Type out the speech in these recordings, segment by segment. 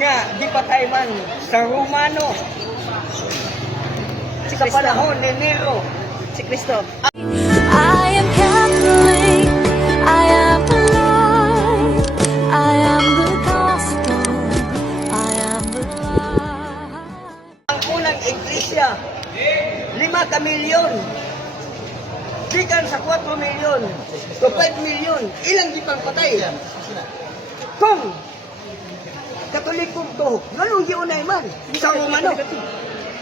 nga gipatay man sa Romano sa panahon ni Nero. Si Kristo. I am Catholic, I am alive, I am the gospel, I am the light. Ang unang iglesia, 5 milyon. Gikan sa 4 milyon o 5 milyon, ilang gipang patay? Kung Katolikong to, ganun giunay man sa Romano.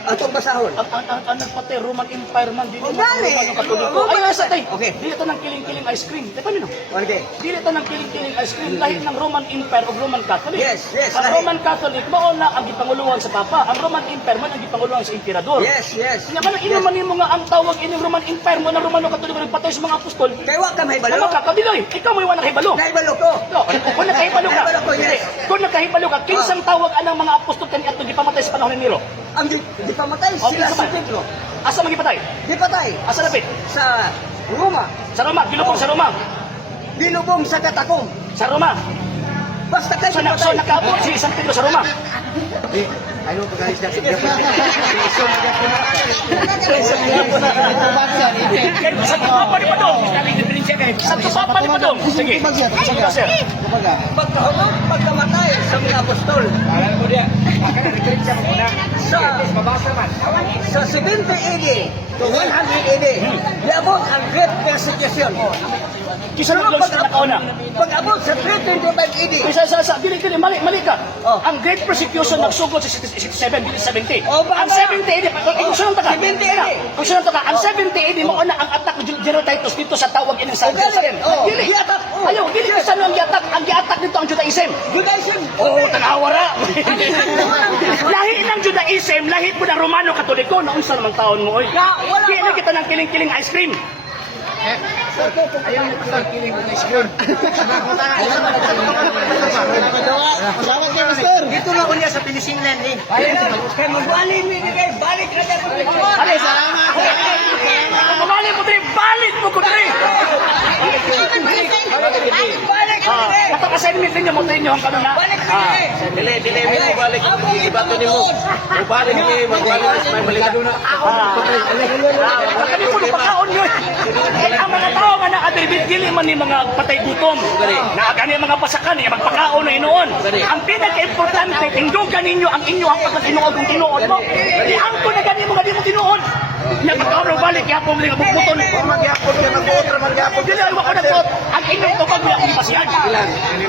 Atong basahon. Ang nagpatay, Roman Empire man, dili O, mo dali. Roman Katoliko. O, Ay, nasa tay. okay. Dili ito ng kiling-kiling ice cream. Ito nino. Okay. Dili ito ng kiling-kiling ice cream. Dahil ng Roman Empire o Roman Catholic. Yes, yes, Ang dahil. Roman Catholic, mauna ang gipanguluhan sa Papa. Ang Roman Empire man ang gipanguluhan sa Emperador. Yes, yes. Kanya man, inuman mo nga ang tawag ining Roman Empire mo ng Romano Katoliko nagpatay sa mga apostol. Kaya wa ka may Ano balo. ka, kabiloy? Ikaw mo iwan nakahibalo. Naibalo ko. No, kung nakahibalo ka, Nakahibalo ko, yes. kung nakahibalo ka, kinsang tawag anang mga apostol kanya at gipamatay sa panahon ni Nero? Ang di pamatay Okay, sila sa sabay. Pedro. Asa magipatay? Di patay Asa napit? sa Roma. Sa Roma, gilubong sa Roma. Dinubong sa Katakom. Sa Roma. Basta kayo So nakaabot si San Pedro sa Roma. Ano ba guys? Sa Papa ni Padong. Sa Papa ni Padong. Sige. Sige ka, sir. Pagkahulog, pagkamatay sa mga apostol. Sa 70 AD to 100 AD, diabot ang Great Persecution. Kisa naglaws na nakauna. Pag-abot sa 325 AD, Sa dili mali ka. Oh. Ang Great Persecution nagsugod sa 67 dili 70. Oh, ba- Ang 70 AD, kung sino ka? 70 AD. Kung sino ka? Ang 70 AD mo na ang attack ni General Titus dito sa tawag ining sa Jerusalem. Oh, Dili. gi-attack. Oh. Ayaw, dili ka sa ang gi-attack. Ang gi-attack dito ang Judaism. Judaism. Oo, tanawara. Lahi ng Judaism, lahi po ng Romano Katoliko, noong sa namang taon mo, oy. wala Kaya pa. na kita ng kiling-kiling ice cream. Dito na unya sa Pilipinas eh. Ayun, kaya magbalik ni kay balik na dito. Ano, salamat. Kumali mo diri, balik mo ko diri. Balik na dito. Kato assignment ninyo mo tayo ang kanuna. Balik na dito. Dili mo balik ibato nimo. Balik ni magbalik may malikado na. Kami po pagkaon yun. Ang mga tao nga nakadiribit, dili man ni mga patay gutom. Naagani ang mga pasakan, yung magpakaon na inoon. Ang pinaka-importante, tingdugan ninyo ang inyo ang pagkatinuod kung tinuod mo. Di ang ko na gani mga di mo tinuod. Nagpakaon balik, yapon mo mga bubuton. Magyapon ka ng buot ra magyapon. Dili ay wako nagpot. Ang inyong tupag mo ang ipasyan.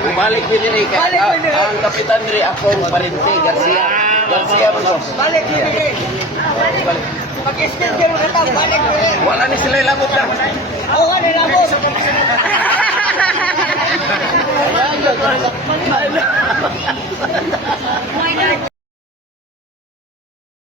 Balik din ni kay ang kapitan diri akong parente Garcia. Garcia mo. Balik na dito. Pag-stay ka mga tao, balik na dito. Wala ni sila labot na. Oo, ano na po? Ano?